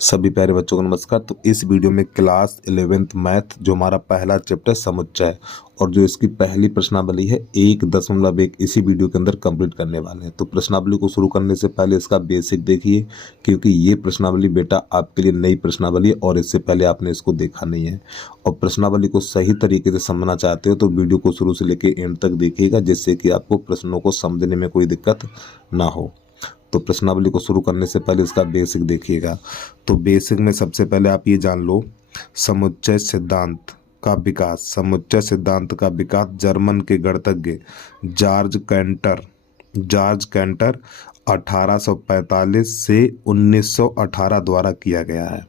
सभी प्यारे बच्चों को नमस्कार। तो इस वीडियो में क्लास 11th मैथ जो हमारा पहला चैप्टर समुच्चय और जो इसकी पहली प्रश्नावली है 1.1 इसी वीडियो के अंदर कंप्लीट करने वाले हैं। तो प्रश्नावली को शुरू करने से पहले इसका बेसिक देखिए, क्योंकि ये प्रश्नावली बेटा आपके लिए नई प्रश्नावली है और इससे पहले आपने इसको देखा नहीं है। और प्रश्नावली को सही तरीके से समझना चाहते हो तो वीडियो को शुरू से लेकर एंड तक देखिएगा, जिससे कि आपको प्रश्नों को समझने में कोई दिक्कत ना हो। तो प्रश्नावली को शुरू करने से पहले इसका बेसिक देखिएगा। तो बेसिक में सबसे पहले आप ये जान लो, समुच्चय सिद्धांत का विकास। समुच्चय सिद्धांत का विकास जर्मन के गणितज्ञ जॉर्ज कैंटर 1845 से 1918 द्वारा किया गया है।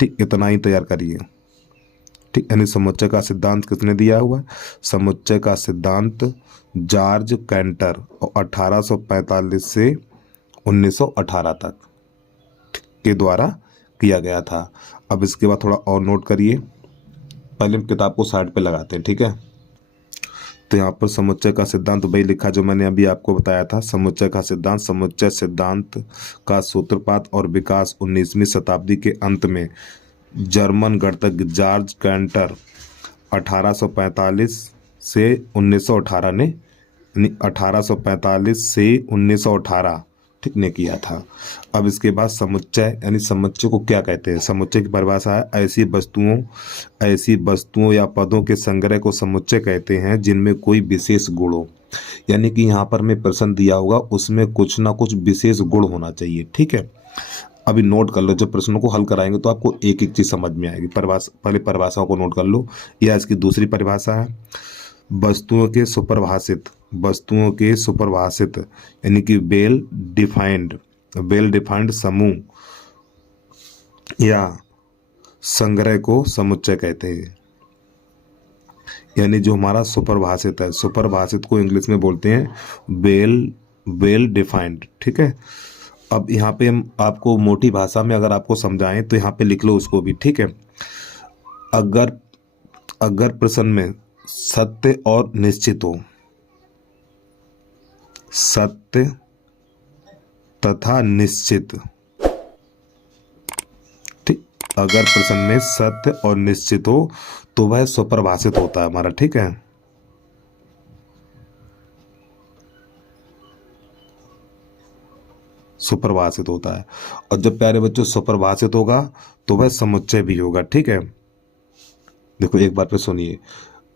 ठीक, इतना ही तैयार करिए। ठीक, यानी समुच्चय का सिद्धांत किसने दिया हुआ है? समुच्चय का सिद्धांत जॉर्ज कैंटर और 1845 से 1918 तक के द्वारा किया गया था। अब इसके बाद थोड़ा और नोट करिए। पहले हम किताब को साइड पे लगाते हैं, ठीक है। तो यहाँ पर समुच्चय का सिद्धांत वही लिखा जो मैंने अभी आपको बताया था। समुच्चय सिद्धांत का सूत्रपात और विकास 19वीं शताब्दी के अंत में जर्मन गणितज्ञ जॉर्ज कैंटर 1845 से 1918 ने 1845 से 1918 ठीक ने किया था। अब इसके बाद समुच्चय यानी समुच्चय को क्या कहते हैं? समुच्चय की परिभाषा है ऐसी वस्तुओं या पदों के संग्रह को समुच्चय कहते हैं जिनमें कोई विशेष गुण हो। यानी कि यहाँ पर मैं प्रश्न दिया होगा उसमें कुछ ना कुछ विशेष गुण होना चाहिए, ठीक है। अभी नोट कर लो, जब प्रश्नों को हल कराएंगे तो आपको एक एक चीज समझ में आएगी। पहले परिभाषाओं को नोट कर लो। यह इसकी दूसरी परिभाषा है। वस्तुओं के सुपरिभाषित यानी कि वेल डिफाइंड समूह या संग्रह को समुच्चय कहते हैं। यानी जो हमारा सुपरिभाषित है, सुपरिभाषित को इंग्लिश में बोलते हैं वेल डिफाइंड, ठीक है। अब यहाँ पे हम आपको मोटी भाषा में अगर आपको समझाएं तो यहाँ पे लिख लो उसको भी, ठीक है। अगर प्रश्न में सत्य और निश्चित हो, सत्य तथा निश्चित, ठीक, अगर प्रश्न में सत्य और निश्चित हो तो वह सुपरिभाषित होता है हमारा, ठीक है। सुपरिभाषित होता है। और जब प्यारे बच्चों सुपरिभाषित होगा तो वह समुच्चय भी होगा, ठीक है। देखो एक बार पे सुनिए,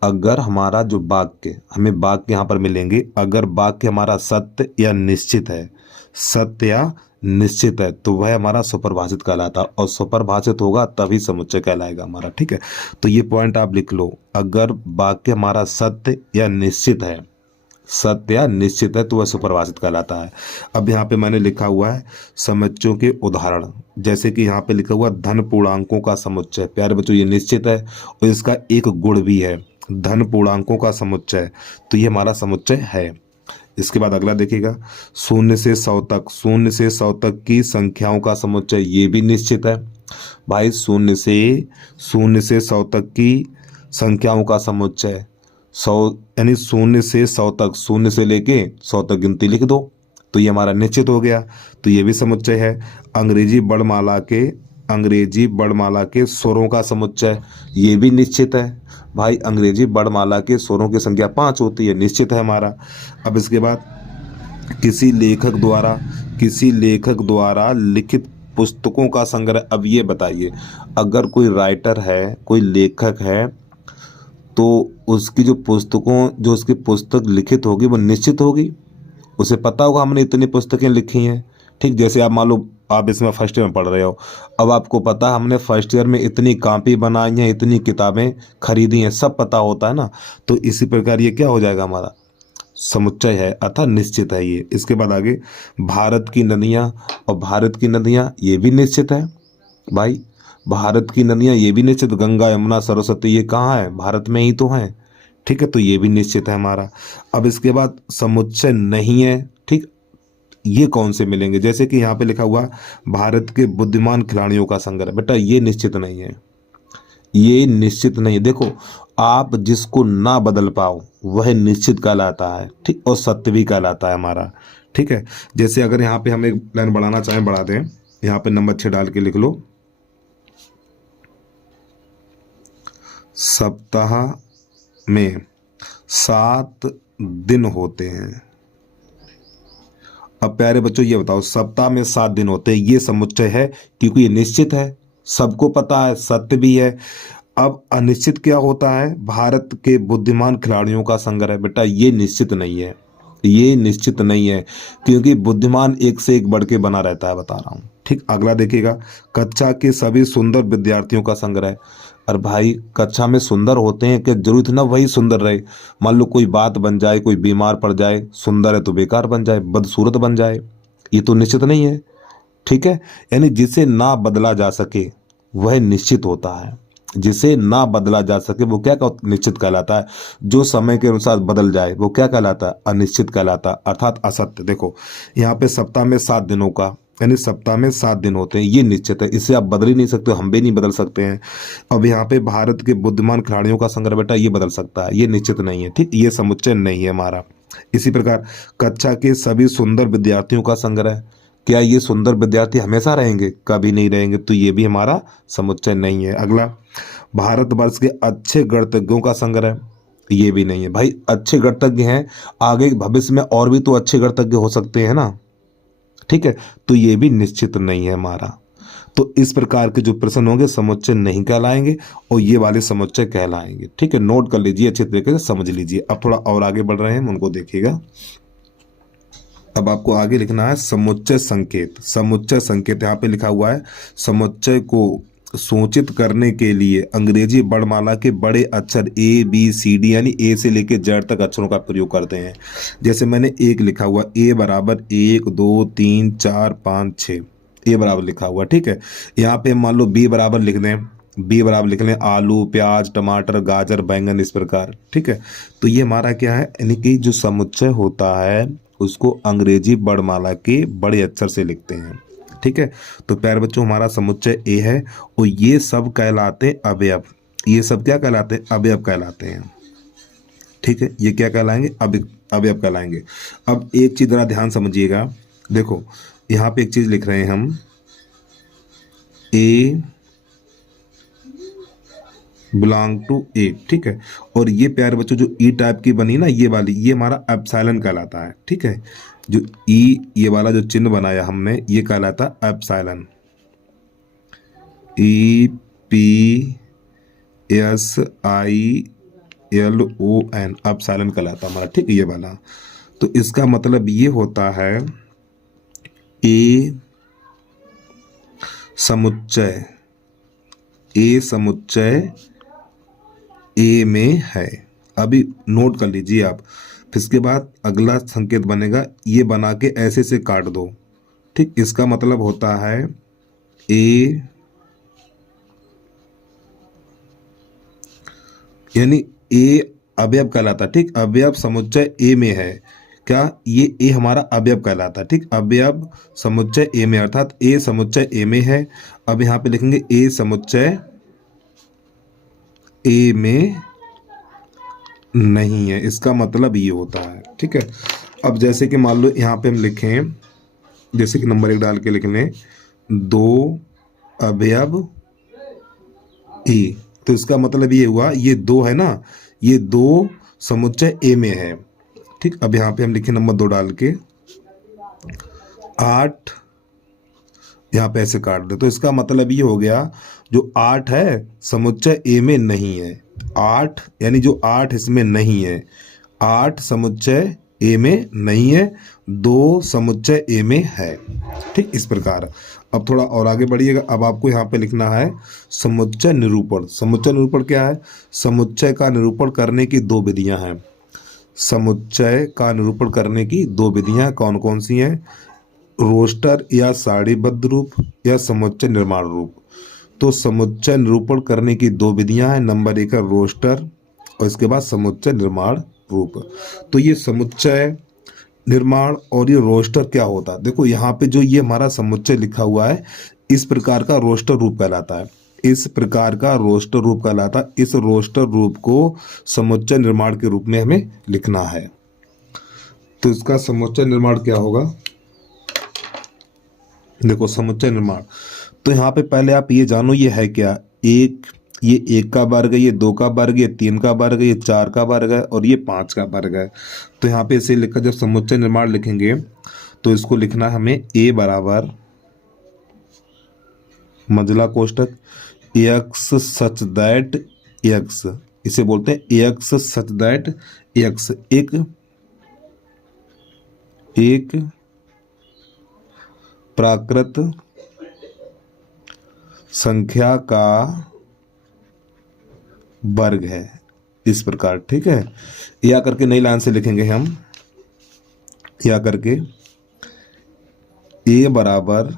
अगर हमारा जो वाक्य, हमें वाक्य यहाँ पर मिलेंगे, अगर वाक्य हमारा सत्य या निश्चित है तो वह हमारा सुपरिभाषित कहलाता, और सुपरिभाषित होगा तभी समुच्चय कहलाएगा हमारा, ठीक है। तो ये पॉइंट आप लिख लो, अगर वाक्य हमारा सत्य या निश्चित है तो वह सुपरिभाषित कहलाता है। अब यहाँ पे मैंने लिखा हुआ है समुच्चयों के उदाहरण, जैसे कि यहाँ पे लिखा हुआ धन पूर्णांकों का समुच्चय। प्यारे बच्चों ये निश्चित है और इसका एक गुण भी है, धन पूर्णांकों का समुच्चय, तो ये हमारा समुच्चय है। इसके बाद अगला देखिएगा, 0 से 100 तक की संख्याओं का समुच्चय, ये भी निश्चित है भाई। 0 से 100 तक की संख्याओं का समुच्चय, 100 यानी 0 से 100 तक, 0 से लेके 100 तक गिनती लिख दो तो ये हमारा निश्चित हो गया, तो ये भी समुच्चय है। अंग्रेजी वर्णमाला के स्वरों का समुच्चय, ये भी निश्चित है भाई। अंग्रेजी वर्णमाला के स्वरों की संख्या 5 होती है, निश्चित है हमारा। अब इसके बाद किसी लेखक द्वारा लिखित पुस्तकों का संग्रह। अब ये बताइए, अगर कोई राइटर है, कोई लेखक है, तो उसकी जो उसकी पुस्तक लिखित होगी वो निश्चित होगी। उसे पता होगा हमने इतनी पुस्तकें लिखी हैं, ठीक। जैसे आप मान लो आप इसमें फर्स्ट ईयर में पढ़ रहे हो, अब आपको पता हमने फर्स्ट ईयर में इतनी कॉपी बनाई हैं, इतनी किताबें खरीदी हैं, सब पता होता है ना। तो इसी प्रकार ये क्या हो जाएगा, हमारा समुच्चय है अर्थात निश्चित है ये। इसके बाद आगे भारत की नदियाँ, ये भी निश्चित है भाई। भारत की नदियाँ ये भी निश्चित, गंगा यमुना सरस्वती ये कहाँ है? भारत में ही तो है, ठीक है। तो ये भी निश्चित है हमारा। अब इसके बाद समुच्चय नहीं है, ठीक, ये कौन से मिलेंगे? जैसे कि यहाँ पे लिखा हुआ भारत के बुद्धिमान खिलाड़ियों का संग्रह, बेटा ये निश्चित नहीं है, ये निश्चित नहीं है। देखो आप जिसको ना बदल पाओ वह निश्चित कहलाता है, ठीक, और सत्य भी कहलाता है हमारा, ठीक है। जैसे अगर यहाँ पे हम एक लाइन बढ़ाना चाहें बढ़ा दें, यहाँ पे नंबर 6 डाल के लिख लो, सप्ताह में 7 दिन होते हैं। अब प्यारे बच्चों ये बताओ, सप्ताह में 7 दिन होते हैं, ये समुच्चय है क्योंकि ये निश्चित है, सबको पता है, सत्य भी है। अब अनिश्चित क्या होता है? भारत के बुद्धिमान खिलाड़ियों का संग्रह। बेटा ये निश्चित नहीं है, ये निश्चित नहीं है, क्योंकि बुद्धिमान एक से एक बढ़ के बना रहता है, बता रहा हूँ। ठीक, अगला देखिएगा, कक्षा के सभी सुंदर विद्यार्थियों का संग्रह। और भाई कक्षा में सुंदर होते हैं कि जरूरत ना वही सुंदर रहे। मान लो कोई बात बन जाए, कोई बीमार पड़ जाए, सुंदर है तो बेकार बन जाए, बदसूरत बन जाए, ये तो निश्चित नहीं है। ठीक है, यानी जिसे ना बदला जा सके वह निश्चित होता है, जिसे ना बदला जा सके वो क्या निश्चित कहलाता है। जो समय के अनुसार बदल जाए वो क्या कहलाता है? अनिश्चित कहलाता है, अर्थात असत्य। देखो यहाँ पे सप्ताह में 7 दिनों का, यानी सप्ताह में 7 दिन होते हैं, ये निश्चित है, इसे आप बदल ही नहीं सकते, हम भी नहीं बदल सकते हैं। अब यहाँ पे भारत के बुद्धिमान खिलाड़ियों का संग्रह, बेटा ये बदल सकता है, ये निश्चित नहीं है। ठीक, ये समुच्चय नहीं है हमारा। इसी प्रकार कक्षा के सभी सुंदर विद्यार्थियों का संग्रह, क्या ये सुंदर विद्यार्थी हमेशा रहेंगे? कभी नहीं रहेंगे, तो ये भी हमारा समुच्चय नहीं है। अगला, भारतवर्ष के अच्छे गणितज्ञों का संग्रह, ये भी नहीं है। भाई अच्छे गणितज्ञ हैं, आगे भविष्य में और भी तो अच्छे गणितज्ञ हो सकते हैं ना। ठीक है, तो ये भी निश्चित नहीं है हमारा। तो इस प्रकार के जो प्रश्न होंगे समुच्चय नहीं कहलाएंगे और ये वाले समुच्चय कहलाएंगे। ठीक है, नोट कर लीजिए, अच्छे तरीके से समझ लीजिए। अब थोड़ा और आगे बढ़ रहे हैं, उनको देखिएगा। अब आपको आगे लिखना है समुच्चय संकेत। समुच्चय संकेत यहाँ पे लिखा हुआ है, समुच्चय को सूचित करने के लिए अंग्रेजी वर्णमाला के बड़े अक्षर ए बी सी डी यानी ए से लेके जेड तक अक्षरों का प्रयोग करते हैं। जैसे मैंने एक लिखा हुआ, ए बराबर 1 2 3 4 5 6, ए बराबर लिखा हुआ। ठीक है, यहाँ पे मान लो बी बराबर लिख दें, बी बराबर लिख लें आलू प्याज टमाटर गाजर बैंगन, इस प्रकार। ठीक है, तो ये हमारा क्या है, यानी कि जो समुच्चय होता है उसको अंग्रेजी वर्णमाला के बड़े अक्षर से लिखते हैं। ठीक है, तो प्यारे बच्चों हमारा समुच्चय ए है और ये सब कहलाते अवयव। ये सब क्या कहलाते हैं? अवयव कहलाते हैं। ठीक है, ये क्या कहलाएंगे? अवयव कहलाएंगे। अब एक चीज जरा ध्यान समझिएगा, देखो यहाँ पे एक चीज लिख रहे हैं हम, ए बिलोंग टू ए। ठीक है, और ये प्यारे बच्चों जो ई टाइप की बनी ना, ये वाली, ये हमारा एप्सिलॉन कहलाता है। ठीक है, जो ई ये वाला जो चिन्ह बनाया हमने, ये कहलाता है epsilon, E P S I L O N, epsilon कहलाता हमारा। ठीक है, ये वाला। तो इसका मतलब ये होता है ए समुच्चय, ए समुच्चय ए में है। अभी नोट कर लीजिए आप, फिर इसके बाद अगला संकेत बनेगा, ये बना के ऐसे से काट दो। ठीक, इसका मतलब होता है ए, यानी ए अवयव कहलाता। ठीक, अवयव समुच्चय ए में है, क्या ये ए हमारा अवयव कहलाता। ठीक, अवयव समुच्चय ए में, अर्थात ए समुच्चय ए में है। अब यहाँ पे लिखेंगे ए समुच्चय ए में नहीं है, इसका मतलब ये होता है। ठीक है, अब जैसे कि मान लो यहाँ पे हम लिखें, जैसे कि नंबर 1 डाल के लिख लें 2 अवयव ए, तो इसका मतलब ये हुआ, ये 2 है ना, ये 2 समुच्चय ए में है। ठीक, अब यहाँ पे हम लिखें नंबर 2 डाल के 8, यहाँ पे ऐसे काट दे, तो इसका मतलब ये हो गया जो 8 है समुच्चय ए में नहीं है। 8 यानी जो 8 इसमें नहीं है, 8 समुच्चय ए में नहीं है, 2 समुच्चय ए में है। ठीक, इस प्रकार। अब थोड़ा और आगे बढ़िएगा, अब आपको यहाँ पे लिखना है समुच्चय निरूपण। समुच्चय निरूपण क्या है? समुच्चय का निरूपण करने की 2 विधियां हैं। समुच्चय का निरूपण करने की 2 विधियां कौन कौन सी हैं? रोस्टर या सारणीबद्ध रूप या समुच्चय निर्माण रूप। तो समुच्चय निरूपण करने की 2 विधियां हैं, नंबर 1 है रोस्टर और इसके बाद समुच्चय निर्माण रूप। तो ये समुच्चय निर्माण और ये रोस्टर क्या होता है? देखो यहाँ पे जो ये हमारा समुच्चय लिखा हुआ है, इस प्रकार का रोस्टर रूप कहलाता है, इस प्रकार का रोस्टर रूप कहलाता है। इस रोस्टर रूप को समुच्चय निर्माण के रूप में हमें लिखना है। तो इसका समुच्चय निर्माण क्या होगा? देखो समुच्चय निर्माण, तो यहाँ पे पहले आप ये जानो ये है क्या। एक ये 1 का वर्ग है, ये 2 का वर्ग, ये 3 का वर्ग है, ये 4 का वर्ग है और ये 5 का वर्ग है। तो यहाँ पे इसे लिखकर जब समुच्चय निर्माण लिखेंगे तो इसको लिखना है हमें ए बराबर मंझला कोष्टक एक्स सच दैट एक्स, इसे बोलते हैं एक्स सच दैट एक्स एक प्राकृत संख्या का वर्ग है, इस प्रकार। ठीक है, या करके नई लाइन से लिखेंगे हम, या करके ए बराबर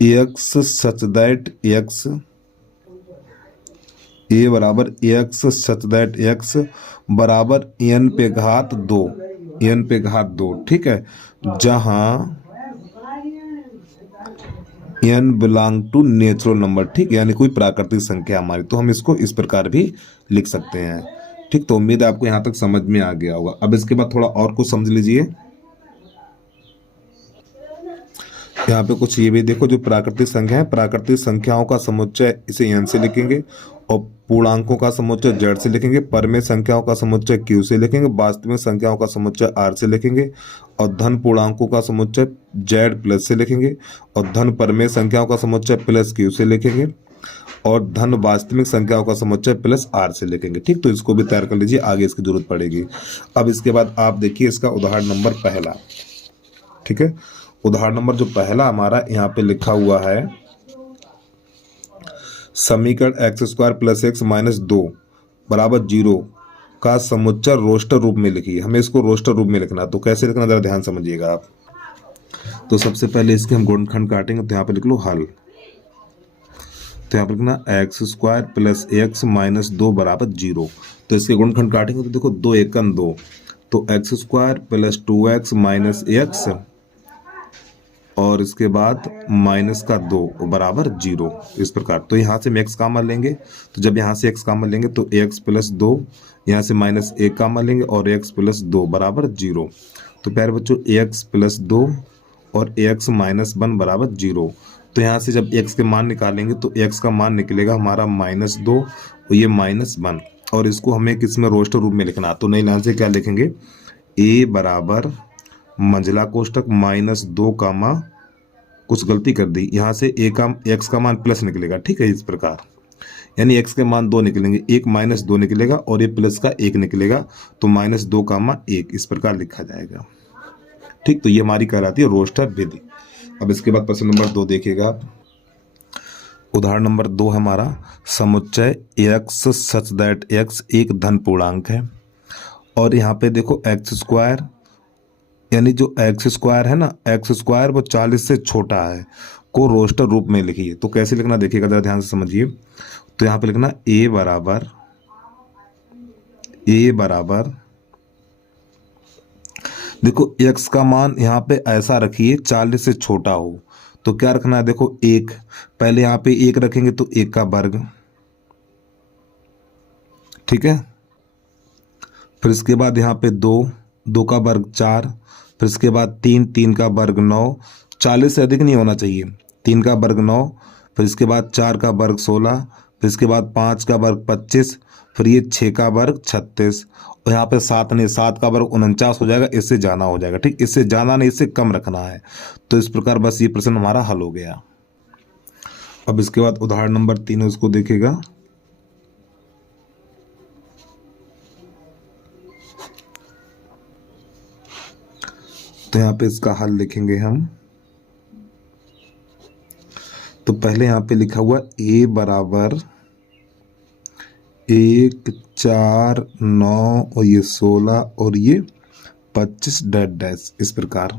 एक्स सच दैट एक्स, ए बराबर एक्स सच दैट एक्स बराबर एन पे घात 2, एन पे घात 2। ठीक है, जहां n belong to natural number. ठीक, यानी कोई प्राकृतिक संख्या हमारी, तो हम इसको इस प्रकार भी लिख सकते हैं। ठीक, तो उम्मीद है आपको यहाँ तक समझ में आ गया होगा। अब इसके बाद थोड़ा और कुछ समझ लीजिए। यहाँ पे कुछ ये भी देखो, जो प्राकृतिक संख्या है, प्राकृतिक संख्याओं का समुच्चय इसे एन से लिखेंगे और पूर्णांकों का समुच्चय जेड से लिखेंगे, परमेय संख्याओं का समुच्चय क्यू से लिखेंगे, वास्तविक संख्याओं का समुच्चय आर से लिखेंगे और धन पूर्णांकों का समुच्चय जेड प्लस से लिखेंगे और धन परमेय संख्याओं का समुच्चय प्लस क्यू से लिखेंगे और धन वास्तविक संख्याओं का समुच्चय प्लस आर से लिखेंगे। ठीक, तो इसको भी तैयार कर लीजिए, आगे इसकी जरूरत पड़ेगी। अब इसके बाद आप देखिए इसका उदाहरण नंबर पहला। ठीक है, उदाहरण नंबर जो पहला हमारा यहाँ पे लिखा हुआ है, समीकरण x square plus x minus 2 बराबर 0 का समुच्चय रोस्टर रूप में लिखिए। हमें इसको रोस्टर रूप में लिखना, तो कैसे लिखना जरा ध्यान समझिएगा आप। तो सबसे पहले इसके हम गुणनखंड काटेंगे, तो यहाँ पे लिख लो हल। तो यहाँ पे लिखना x square plus x minus 2 बराबर 0। तो इसके गुणनखंड काटेंगे तो देखो 2 एकम 2, तो x square plus 2x minus x और इसके बाद माइनस का 2 बराबर 0, इस प्रकार। तो यहाँ से हम x कॉमन लेंगे, तो जब यहाँ से x कॉमन लेंगे तो x प्लस 2, यहाँ से माइनस 1 कॉमन लेंगे और x प्लस 2 बराबर 0। तो प्यारे बच्चों x प्लस 2 और x माइनस 1 बराबर 0। तो यहाँ से जब x के मान निकालेंगे तो x का मान निकलेगा हमारा -2 और ये -1, और इसको हमें किस में रोस्टर रूप में लिखना। तो नई लाइन से क्या लिखेंगे, a बराबर मंझला कोष्टक -2 कामा, कुछ गलती कर दी, यहाँ से x का मान प्लस निकलेगा। ठीक है, इस प्रकार, यानी x के मान 2 निकलेंगे, 1 माइनस 2 निकलेगा और ये प्लस का 1 निकलेगा, तो -2 कामा 1, इस प्रकार लिखा जाएगा। ठीक, तो ये हमारी कहलाती है रोस्टर विधि। अब इसके बाद प्रश्न नंबर 2 देखिएगा आप। उदाहरण नंबर 2 है हमारा, समुच्चय x सच दैट x एक धन पूर्णांक है और यहाँ पे देखो एक्स स्क्वायर, यानी जो एक्स स्क्वायर है ना, एक्स स्क्वायर वो 40 से छोटा है, को रोस्टर रूप में लिखिए। तो कैसे लिखना देखिएगा जरा ध्यान से समझिए। तो यहाँ पे लिखना a बराबर देखो x का मान यहाँ पे ऐसा रखिए 40 से छोटा हो, तो क्या रखना है, देखो 1, पहले यहाँ पे 1 रखेंगे तो 1 का वर्ग। ठीक है, फिर इसके बाद यहाँ पे 2 का वर्ग 4, फिर इसके बाद 3 का वर्ग 9, 40 से अधिक नहीं होना चाहिए, 3 का वर्ग 9, फिर इसके बाद 4 का वर्ग 16, फिर इसके बाद 5 का वर्ग 25, फिर ये 6 का वर्ग 36 और यहाँ पे 7 नहीं, 7 का वर्ग 49 हो जाएगा, इससे ज़्यादा हो जाएगा। ठीक, इससे ज़्यादा नहीं, इससे कम रखना है। तो इस प्रकार बस ये प्रश्न हमारा हल हो गया। अब इसके बाद उदाहरण नंबर 3 उसको देखेगा। तो यहाँ पे इसका हल लिखेंगे हम। तो पहले यहाँ पे लिखा हुआ a बराबर 1, 4, 9 और ये 16 और ये 25 डैश डैश, इस प्रकार।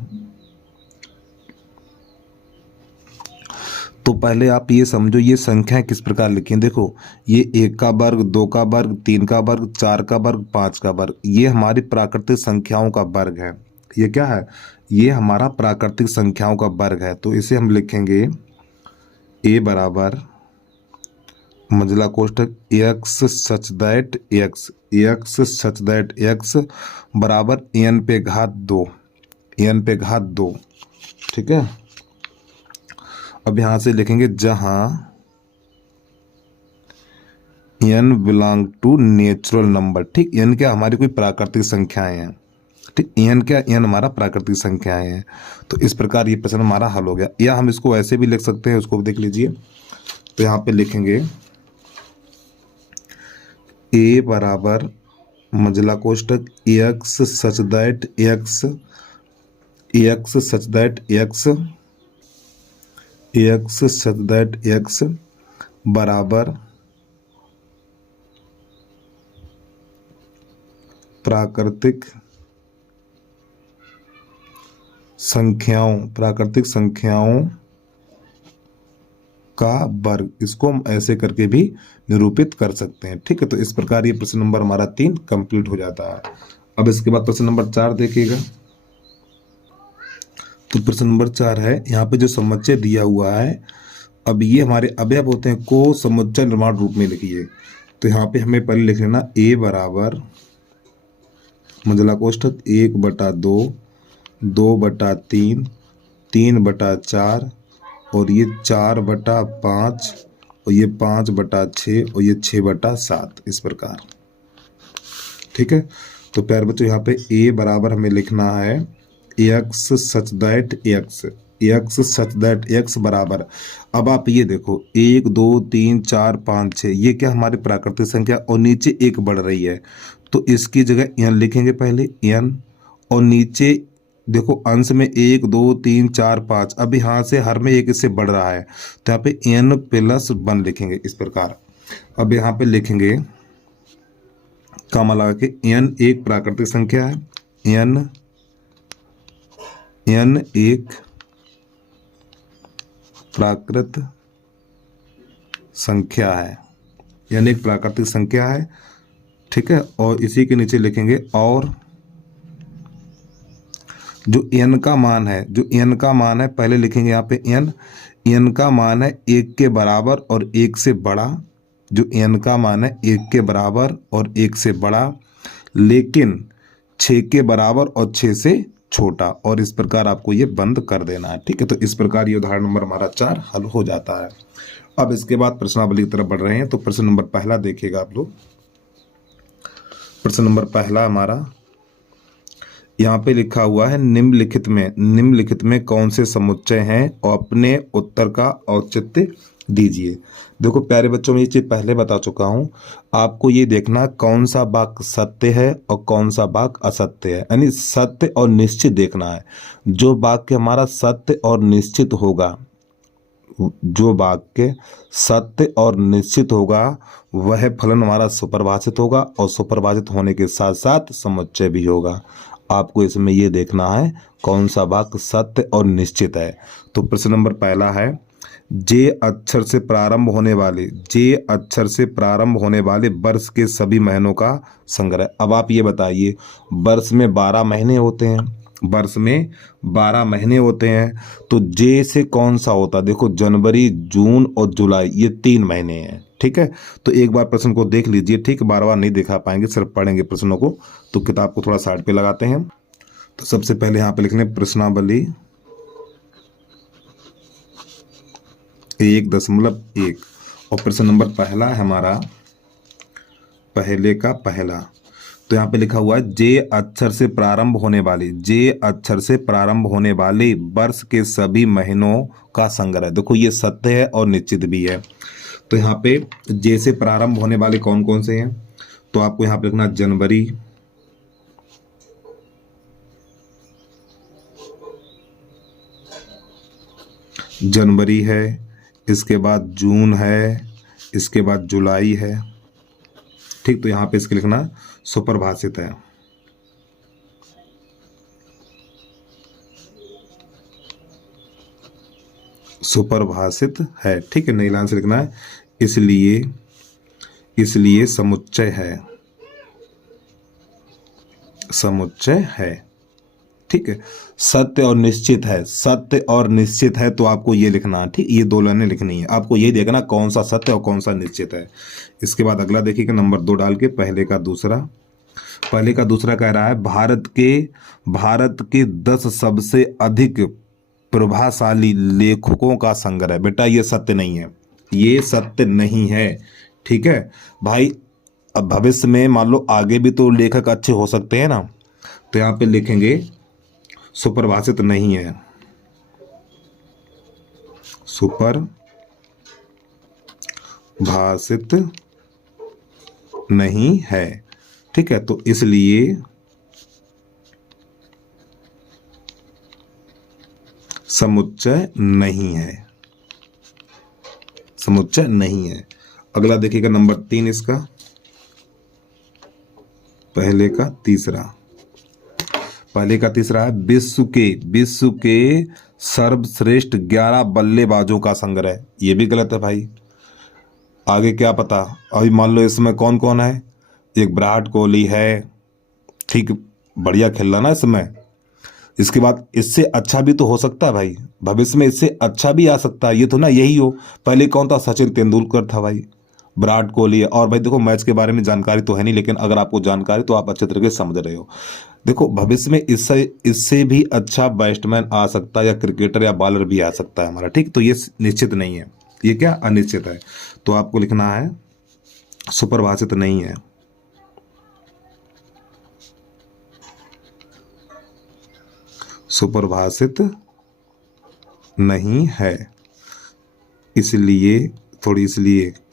तो पहले आप ये समझो ये संख्याएं किस प्रकार लिखी हैं। देखो ये 1 का वर्ग, 2 का वर्ग, 3 का वर्ग, 4 का वर्ग, 5 का वर्ग, ये हमारी प्राकृतिक संख्याओं का वर्ग है। ये क्या है, ये हमारा प्राकृतिक संख्याओं का वर्ग है। तो इसे हम लिखेंगे a बराबर मंझला कोष्टक x सच दैट x बराबर n पे घात 2। ठीक है, अब यहाँ से लिखेंगे जहां n belong to natural number. ठीक, n क्या हमारी कोई प्राकृतिक संख्याएं हैं। ठीक, n क्या, n हमारा प्राकृतिक संख्याएं हैं। तो इस प्रकार ये प्रश्न हमारा हल हो गया। या हम इसको ऐसे भी लिख सकते हैं, उसको भी देख लीजिए। तो यहाँ पे लिखेंगे a बराबर मंझला कोष्टक x such that x such that x such that x बराबर प्राकृतिक संख्याओं का वर्ग। इसको हम ऐसे करके भी निरूपित कर सकते हैं। ठीक है, तो इस प्रकार ये प्रश्न नंबर हमारा 3 कंप्लीट हो जाता है। अब इसके बाद प्रश्न नंबर 4 देखिएगा। तो प्रश्न नंबर 4 है, यहाँ पे जो समुच्चय दिया हुआ है, अब ये हमारे अवयव होते हैं, को समुच्चय निर्माण रूप में लिखिए। तो यहाँ पे हमें पहले लिख लेना a बराबर मंझला कोष्टक 1/2, 2/3, 3/4 और ये 4/5 और ये 5/6 और ये 6/7 इस प्रकार। ठीक है, तो प्यारे बच्चों यहाँ पे a बराबर हमें लिखना है x सच दैट x बराबर। अब आप ये देखो 1 2 3 4 5 6 ये क्या हमारी प्राकृतिक संख्या और नीचे 1 बढ़ रही है, तो इसकी जगह n लिखेंगे पहले n, और नीचे देखो अंश में 1 2 3 4 5, अब यहाँ से हर में 1 इससे बढ़ रहा है, तो यहाँ पे n+1 लिखेंगे इस प्रकार। अब यहाँ पे लिखेंगे कॉमा लगा के n एक प्राकृतिक संख्या है, n एक प्राकृत संख्या है, n एक प्राकृतिक संख्या है। ठीक है, और इसी के नीचे लिखेंगे और जो n का मान है पहले लिखेंगे यहाँ पे n का मान है 1 के बराबर और 1 से बड़ा। जो n का मान है 1 के बराबर और 1 से बड़ा, लेकिन 6 के बराबर और 6 से छोटा, और इस प्रकार आपको ये बंद कर देना है। ठीक है, तो इस प्रकार ये उदाहरण नंबर हमारा 4 हल हो जाता है। अब इसके बाद प्रश्नावली की तरफ बढ़ रहे हैं। तो प्रश्न नंबर पहला देखिएगा आप लोग। प्रश्न नंबर पहला हमारा यहाँ पे लिखा हुआ है निम्नलिखित में कौन से समुच्चय हैं और अपने उत्तर का औचित्य दीजिए। देखो प्यारे बच्चों, मैं ये चीज पहले बता चुका हूँ, आपको ये देखना कौन सा वाक्य सत्य है और कौन सा वाक्य असत्य है, यानी सत्य और निश्चित देखना है। जो वाक्य हमारा सत्य और निश्चित होगा, जो वाक्य सत्य और निश्चित होगा वह फलन हमारा सुपरिभाषित होगा, और सुपरिभाषित होने के साथ साथ समुच्चय भी होगा। आपको इसमें ये देखना है कौन सा वाक्य सत्य और निश्चित है। तो प्रश्न नंबर पहला है जे अक्षर से प्रारंभ होने वाले वर्ष के सभी महीनों का संग्रह। अब आप ये बताइए, वर्ष में 12 महीने होते हैं, तो जे से कौन सा होता? देखो जनवरी, जून और जुलाई ये 3 महीने हैं। ठीक है, तो एक बार प्रश्न को देख लीजिए। ठीक, बार बार नहीं दिखा पाएंगे, सिर्फ पढ़ेंगे प्रश्नों को। तो किताब को थोड़ा साइड पे लगाते हैं। तो सबसे पहले यहाँ पे लिखने प्रश्नावली 1.1 और प्रश्न नंबर पहला है हमारा पहले का पहला। तो यहाँ पे लिखा हुआ है जे अक्षर से प्रारंभ होने वाले वर्ष के सभी महीनों का संग्रह। देखो ये सत्य है और निश्चित भी है। तो यहाँ पे जे से प्रारंभ होने वाले कौन कौन से हैं? तो आपको यहाँ पे लिखना जनवरी है, इसके बाद जून है, इसके बाद जुलाई है। ठीक, तो यहाँ पे इसके लिखना सुपरिभाषित है। सुपरिभाषित है। ठीक है, नई लाइन से लिखना है इसलिए समुच्चय है। ठीक है, सत्य और निश्चित है तो आपको ये लिखना है। ठीक, ये 2 लाइनें लिखनी है। आपको ये देखना कौन सा सत्य और कौन सा निश्चित है। इसके बाद अगला देखिएगा नंबर 2 डाल के पहले का दूसरा कह रहा है भारत के 10 सबसे अधिक प्रभावशाली लेखकों का संग्रह। बेटा ये सत्य नहीं है, ठीक है भाई। अब भविष्य में मान लो आगे भी तो लेखक अच्छे हो सकते हैं ना, तो यहाँ पे लिखेंगे सुपरिभाषित नहीं है, सुपरिभाषित नहीं है। ठीक है, तो इसलिए समुच्चय नहीं है, समुच्चय नहीं है। अगला देखिएगा नंबर 3 इसका, पहले का तीसरा है विश्व के सर्वश्रेष्ठ 11 बल्लेबाजों का संग्रह। ये भी गलत है भाई। आगे क्या पता, अभी मान लो इसमें कौन कौन है, एक विराट कोहली है, ठीक, बढ़िया खेल रहा ना इसमें। इसके बाद इससे अच्छा भी तो हो सकता है भाई, भविष्य में इससे अच्छा भी आ सकता है, ये तो ना यही हो। पहले कौन था, सचिन तेंदुलकर था भाई, विराट कोहली है। और भाई देखो मैच के बारे में जानकारी तो है नहीं, लेकिन अगर आपको जानकारी तो आप अच्छे तरीके से समझ रहे हो। देखो भविष्य में इससे भी अच्छा बैट्समैन आ सकता है, या क्रिकेटर या बॉलर भी आ सकता है हमारा, ठीक। तो ये निश्चित नहीं है, ये क्या अनिश्चित है। तो आपको लिखना है सुपरिभाषित नहीं है, सुपरिभाषित नहीं है, इसलिए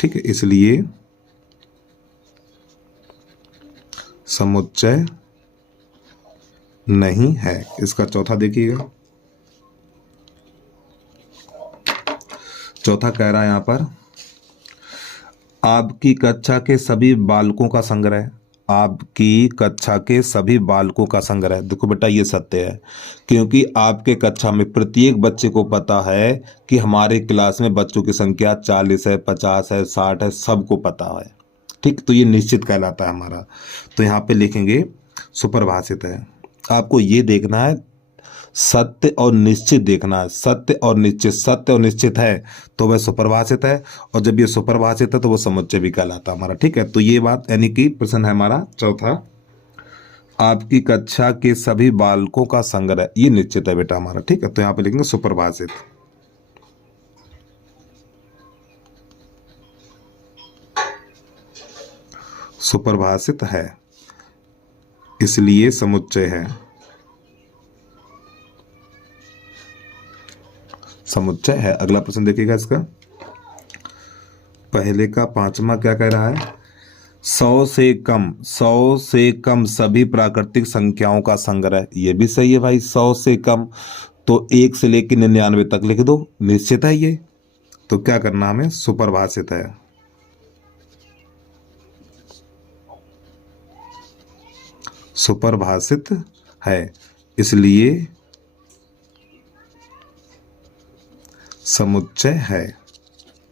ठीक है, इसलिए समुच्चय नहीं है। इसका चौथा देखिएगा, चौथा कह रहा है यहां पर आपकी कक्षा के सभी बालकों का संग्रह, आपकी कक्षा के सभी बालकों का संग्रह। देखो बेटा ये सत्य है, क्योंकि आपके कक्षा में प्रत्येक बच्चे को पता है कि हमारे क्लास में बच्चों की संख्या 40 है, 50 है, 60 है, सबको पता है, ठीक। तो ये निश्चित कहलाता है हमारा। तो यहाँ पे लिखेंगे सुपरिभाषित है। आपको ये देखना है सत्य और निश्चित देखना है, सत्य और निश्चित है तो वह सुपरिभाषित है, और जब ये सुपरिभाषित है तो वो समुच्चय भी कहलाता है हमारा, ठीक है। तो ये बात यानी कि प्रश्न है हमारा चौथा, आपकी कक्षा के सभी बालकों का संग्रह, ये निश्चित है बेटा हमारा, ठीक है। तो यहाँ पे लिखेंगे सुपरिभाषित, सुपरिभाषित है, इसलिए समुच्चय है, समुच्चय है। अगला प्रश्न देखिएगा इसका, पहले का 5वां क्या कह रहा है, 100 से कम सभी प्राकृतिक संख्याओं का संग्रह। ये भी सही है भाई, 100 से कम, तो 1 से लेकर 99 तक लिख दो, निश्चित है ये। तो क्या करना हमें, सुपरिभाषित है, सुपरिभाषित है, इसलिए समुच्चय है,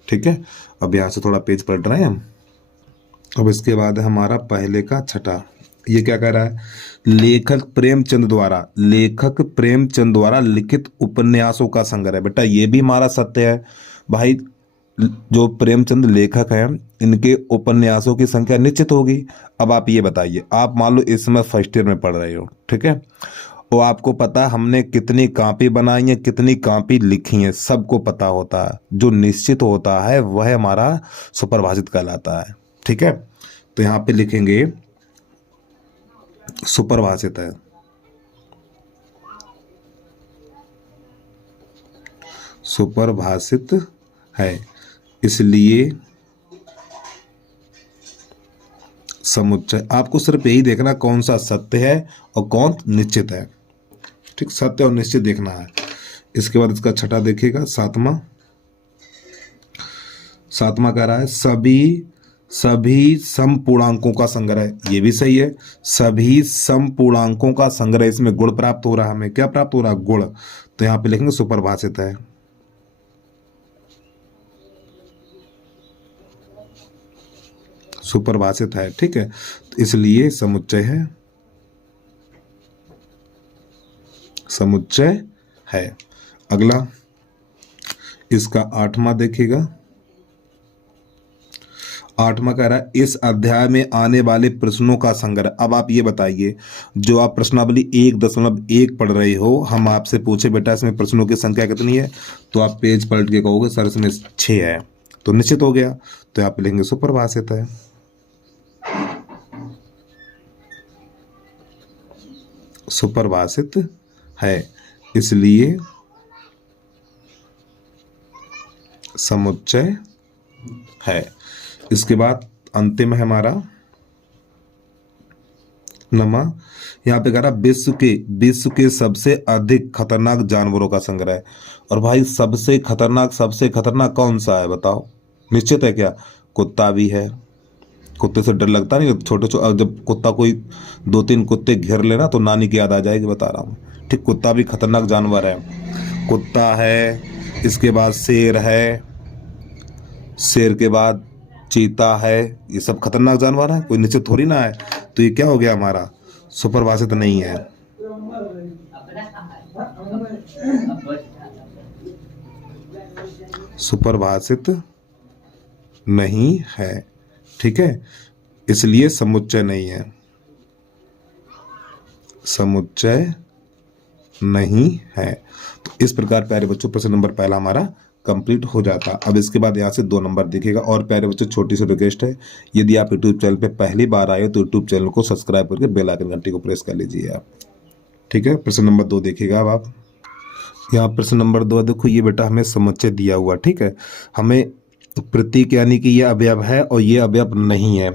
ठीक है। अब यहां से थोड़ा पेज पलट रहे हैं हम। अब इसके बाद है हमारा पहले का 6, ये क्या कह रहा है, लेखक प्रेमचंद द्वारा लिखित उपन्यासों का संग्रह। बेटा ये भी हमारा सत्य है भाई, जो प्रेमचंद लेखक हैं इनके उपन्यासों की संख्या निश्चित होगी। अब आप ये बताइए, आप मान लो इस समय फर्स्ट ईयर में पढ़ रहे हो, ठीक है, तो आपको पता हमने कितनी कॉपी बनाई है, कितनी कॉपी लिखी है, सबको पता होता है। जो निश्चित होता है वह हमारा सुपरिभाषित कहलाता है, ठीक है। तो यहाँ पे लिखेंगे सुपरिभाषित है, सुपरिभाषित है, इसलिए समुच्चय। आपको सिर्फ यही देखना कौन सा सत्य है और कौन निश्चित है, ठीक, सत्य और निश्चित देखना है। इसके बाद इसका 6 देखिएगा, 7वां कह रहा है सभी समपूर्णांकों का संग्रह। ये भी सही है, सभी समपूर्णांकों का संग्रह, इसमें गुण प्राप्त हो रहा है, हमें क्या प्राप्त हो रहा है, गुण। तो यहाँ पे लिखेंगे सुपरिभाषित है, सुपरिभाषित है, ठीक है। तो इसलिए समुच्चय है, समुच्चय है। अगला इसका 8वां देखिएगा, 8वां कह रहा है इस अध्याय में आने वाले प्रश्नों का संग्रह। अब आप ये बताइए, जो आप प्रश्नावली 1.1 पढ़ रहे हो, हम आपसे पूछे बेटा इसमें प्रश्नों की संख्या कितनी है, तो आप पेज पलट के कहोगे सर इसमें 6 है, तो निश्चित हो गया। तो यहाँ पे लिखेंगे सुपरिभाषित है। सुपरिभाषित है, इसलिए समुच्चय है। इसके बाद अंतिम है हमारा नमा। यहाँ पे कह रहा विश्व के सबसे अधिक खतरनाक जानवरों का संग्रह। और भाई सबसे खतरनाक कौन सा है बताओ? निश्चित है क्या? कुत्ता भी है। कुत्ते से डर लगता नहीं? छोटे छोटे जब कुत्ता कोई 2-3 कुत्ते घेर लेना तो नानी की याद आ जाएगी, बता रहा हूँ। ठीक, कुत्ता भी खतरनाक जानवर है। कुत्ता है, इसके बाद शेर है, शेर के बाद चीता है। ये सब खतरनाक जानवर है, कोई निश्चित थोड़ी ना है। तो ये क्या हो गया हमारा? सुपरिभाषित नहीं है। सुपरिभाषित नहीं है, ठीक है, इसलिए समुच्चय नहीं है। समुच्चय नहीं है। तो इस प्रकार प्यारे बच्चों प्रश्न नंबर पहला हमारा कंप्लीट हो जाता। अब इसके बाद यहाँ से 2 नंबर दिखेगा। और प्यारे बच्चों छोटी सी रिक्वेस्ट है, यदि आप यूट्यूब चैनल पे पहली बार आए हो तो यूट्यूब चैनल को सब्सक्राइब करके बेल आइकन घंटी को प्रेस कर लीजिए आप, ठीक है। प्रश्न नंबर 2 देखिएगा अब आप। यहाँ प्रश्न नंबर 2 देखो, ये बेटा हमें समुच्चय दिया हुआ, ठीक है। हमें प्रतीक यानी कि ये अवयव है और ये अवयव नहीं है,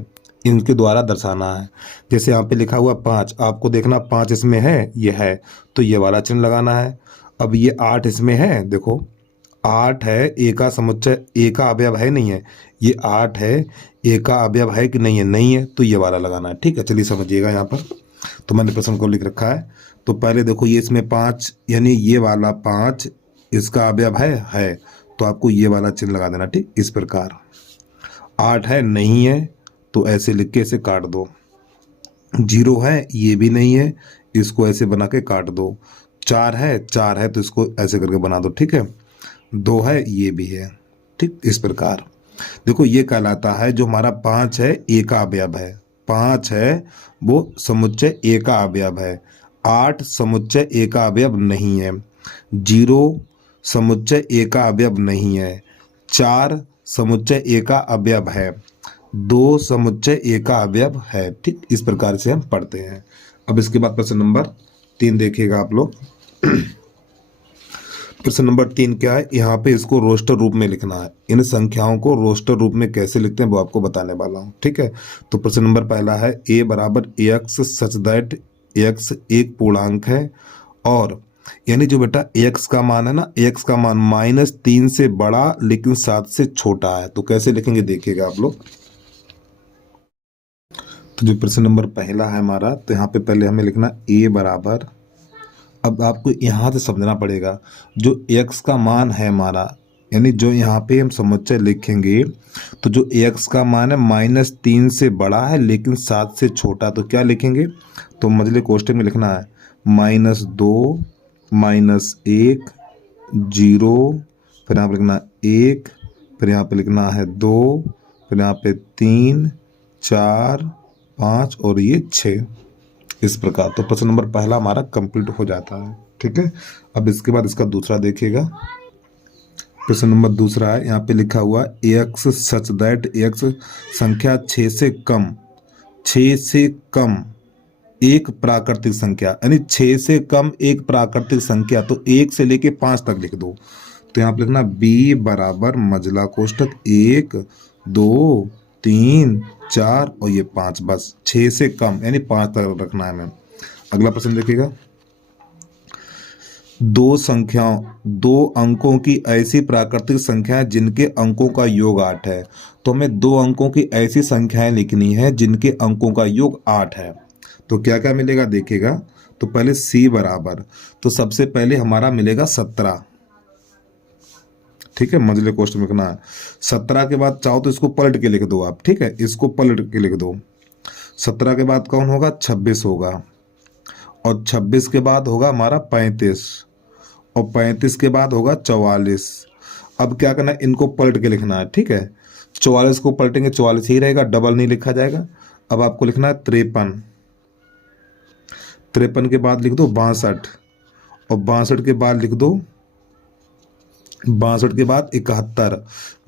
इनके द्वारा दर्शाना है। जैसे यहाँ पे लिखा हुआ 5, आपको देखना 5 इसमें है, ये है, तो ये वाला चिन्ह लगाना है। अब ये 8 इसमें है, देखो 8 है, ए का समुच्चय, ए का अवयव है नहीं है, ये 8 है, ए का अवयव है कि नहीं है? नहीं है, तो ये वाला लगाना है, ठीक है। चलिए समझिएगा, यहाँ पर तो मैंने प्रश्न को लिख रखा है। तो पहले देखो ये इसमें 5 यानी ये वाला 5 इसका अवयव है, तो आपको ये वाला चिन्ह लगा देना, ठीक। इस प्रकार 8 है, नहीं है, तो ऐसे लिख के इसे काट दो। 0 है, ये भी नहीं है, इसको ऐसे बना के काट दो। 4 है तो इसको ऐसे करके बना दो, ठीक है। 2 है, ये भी है, ठीक। इस प्रकार देखो ये कहलाता है जो हमारा 5 है, ए का अवयव है। 5 है वो समुच्चय ए का अवयव है। 8 समुच्चय ए का अवयव नहीं है। 0 समुच्चय ए का अवयव नहीं है। 4 समुच्चय ए का अवयव है। 2 समुच्चय ए का अवयव है, ठीक। इस प्रकार से हम पढ़ते हैं। अब इसके बाद प्रश्न नंबर 3 देखिएगा आप लोग। प्रश्न नंबर 3 क्या है? यहाँ पे इसको रोस्टर रूप में लिखना है। इन संख्याओं को रोस्टर रूप में कैसे लिखते हैं वो आपको बताने वाला हूँ, ठीक है। तो प्रश्न नंबर पहला है a बराबर x सच दैट x एक पूर्णांक है, और यानी जो बेटा x का मान है ना, x का मान -3 से बड़ा लेकिन 7 से छोटा है। तो कैसे लिखेंगे देखिएगा आप लोग। तो जो प्रश्न नंबर पहला है हमारा, तो यहाँ पे पहले हमें लिखना a बराबर, अब आपको यहाँ से समझना पड़ेगा, जो x का मान है हमारा, यानी जो यहाँ पे हम समुच्चय लिखेंगे, तो जो x का मान है -3 से बड़ा है लेकिन 7 से छोटा, तो क्या लिखेंगे? तो मझले कोष्ठक में लिखना है -2 -1 0, फिर यहाँ पे लिखना 1, फिर यहाँ पे लिखना है 2, फिर यहाँ पे 3 4 5 और ये 6। इस प्रकार तो प्रश्न नंबर पहला हमारा कंप्लीट हो जाता है, ठीक है। अब इसके बाद इसका दूसरा देखिएगा। प्रश्न नंबर दूसरा है, यहाँ पे लिखा हुआ x सच दैट x संख्या 6 से कम एक प्राकृतिक संख्या, यानी 6 से कम एक प्राकृतिक संख्या, तो 1 से लेके 5 तक लिख दो। तो यहाँ पे लिखना b बराबर मझला कोष्ठक 1 2 3 4 और ये 5, बस 6 से कम यानी 5 तक रखना है हमें। अगला प्रश्न देखिएगा, दो अंकों की ऐसी प्राकृतिक संख्या जिनके अंकों का योग 8 है। तो हमें 2 अंकों की ऐसी संख्याएं लिखनी है जिनके अंकों का योग 8 है। तो क्या क्या मिलेगा देखिएगा। तो पहले c बराबर, तो सबसे पहले हमारा मिलेगा 17, ठीक है। मझले कोष्ठक में लिखना है 17 के बाद चाहो तो इसको पलट के लिख दो आप, ठीक है, इसको पलट के लिख दो। 17 के बाद कौन होगा? 26 होगा, और 26 के बाद होगा हमारा 35, और 35 के बाद होगा 44। अब क्या करना है, इनको पलट के लिखना है, ठीक है। 44 को पलटेंगे 44 ही रहेगा, डबल नहीं लिखा जाएगा। अब आपको लिखना है 53, 53 के बाद लिख दो 62, और 62 के बाद लिख दो 62 के बाद 71,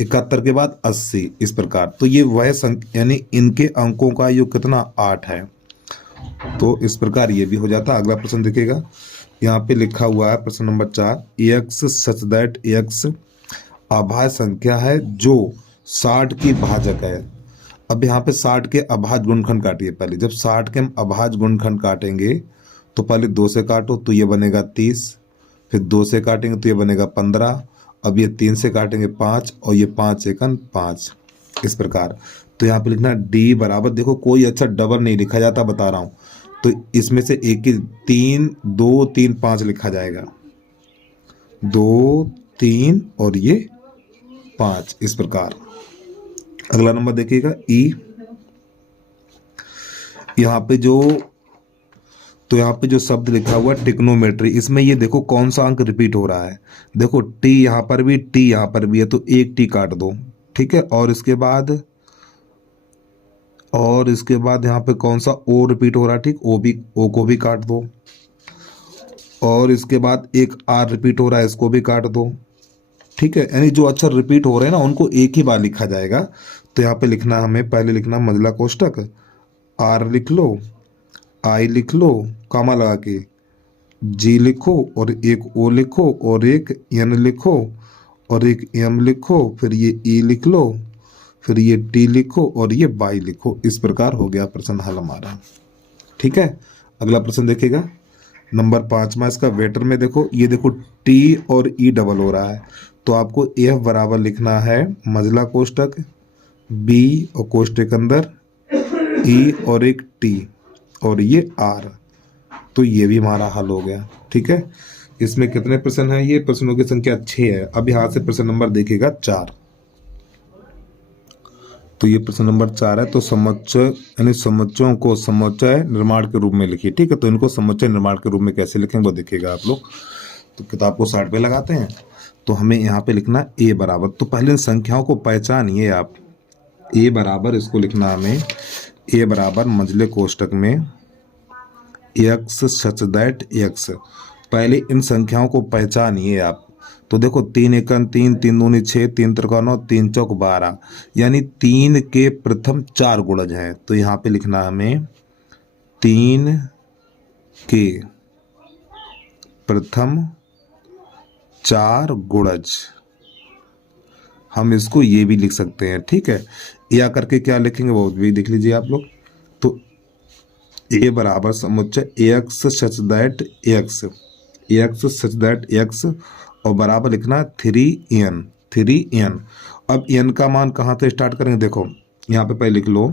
71 के बाद 80, इस प्रकार। तो ये वह संख्या यानी इनके अंकों का योग कितना 8 है। तो इस प्रकार ये भी हो जाता। अगला प्रश्न देखिएगा, यहाँ पे लिखा हुआ है प्रश्न number 4, x such that x अभाज्य संख्या है जो 60 की भाजक है। अब यहाँ पे 60 के अभाज्य गुणनखंड काटिए। पहले जब 60 के हम अभाज्य गुणनखंड काटेंगे तो पहले 2 से काटो तो ये बनेगा 30, फिर 2 से काटेंगे तो ये बनेगा 15, अब ये 3 से काटेंगे 5 और ये 5 एकन 5, इस प्रकार। तो यहाँ पे लिखना डी बराबर, देखो कोई अच्छा डबल नहीं लिखा जाता, बता रहा हूँ। तो इसमें से एक ही 3 2 3 5 लिखा जाएगा, 2 3 और ये 5, इस प्रकार। अगला नंबर देखिएगा ई। यहाँ पे जो शब्द लिखा हुआ टिक्नोमेट्री, इसमें ये देखो कौन सा अंक रिपीट हो रहा है। देखो टी यहाँ पर भी, टी यहाँ पर भी है, तो एक टी काट दो, ठीक है। और इसके बाद यहाँ पे कौन सा ओ रिपीट हो रहा है, ठीक, ओ को भी काट दो। और इसके बाद एक आर रिपीट हो रहा है, इसको भी काट दो, ठीक है। यानी जो अक्षर रिपीट हो रहे हैं ना उनको एक ही बार लिखा जाएगा। तो यहाँ पे लिखना, हमें पहले लिखना मंझला कोष्टक, आर लिख लो, आई लिख लो, कामा लगा के, जी लिखो और एक ओ लिखो और एक एन लिखो और एक एम लिखो, फिर ये ई लिख लो, फिर ये टी लिखो और ये वाई लिखो। इस प्रकार हो गया प्रश्न हल हमारा, ठीक है। अगला प्रश्न देखिएगा नंबर 5 इसका वेटर में देखो, ये देखो टी और ई डबल हो रहा है, तो आपको एफ बराबर लिखना है मंझला कोष्टक, बी और कोष्टक अंदर ई और एक टी और ये आर। तो ये भी हमारा हल हो गया, ठीक है। इसमें कितने प्रश्न है, ये प्रश्नों की संख्या 6 है। अब यहाँ से प्रश्न नंबर देखिएगा 4। तो ये प्रश्न नंबर 4 है। तो समुच्चय यानी समुच्चयों को समुच्चय निर्माण के रूप में लिखिए, ठीक है। तो इनको समुच्चय निर्माण के रूप में कैसे लिखेंगे वो देखिएगा आप लोग। तो किताब को 60 पे लगाते हैं, तो हमें यहाँ पे लिखना ए बराबर, तो पहले इन संख्याओं को पहचानिए आप। ए बराबर इसको लिखना हमें, ए बराबर मंझले कोष्टक में एक्स सच दैट एक्स। पहले इन संख्याओं को पहचानिए आप। तो देखो 3 एकन 3, 3 दूनी 6, 3 त्रिका 9, 3 चौक 12, यानी 3 के प्रथम 4 गुणज हैं। तो यहाँ पे लिखना हमें 3 के प्रथम 4 गुणज, हम इसको ये भी लिख सकते हैं, ठीक है। या करके क्या लिखेंगे वो भी देख लीजिए आप लोग। तो ए बराबर समुच्चय x such that x, x such that x और बराबर लिखना 3n, 3n। अब n का मान कहाँ से स्टार्ट करेंगे, देखो यहाँ पे पहले लिख लो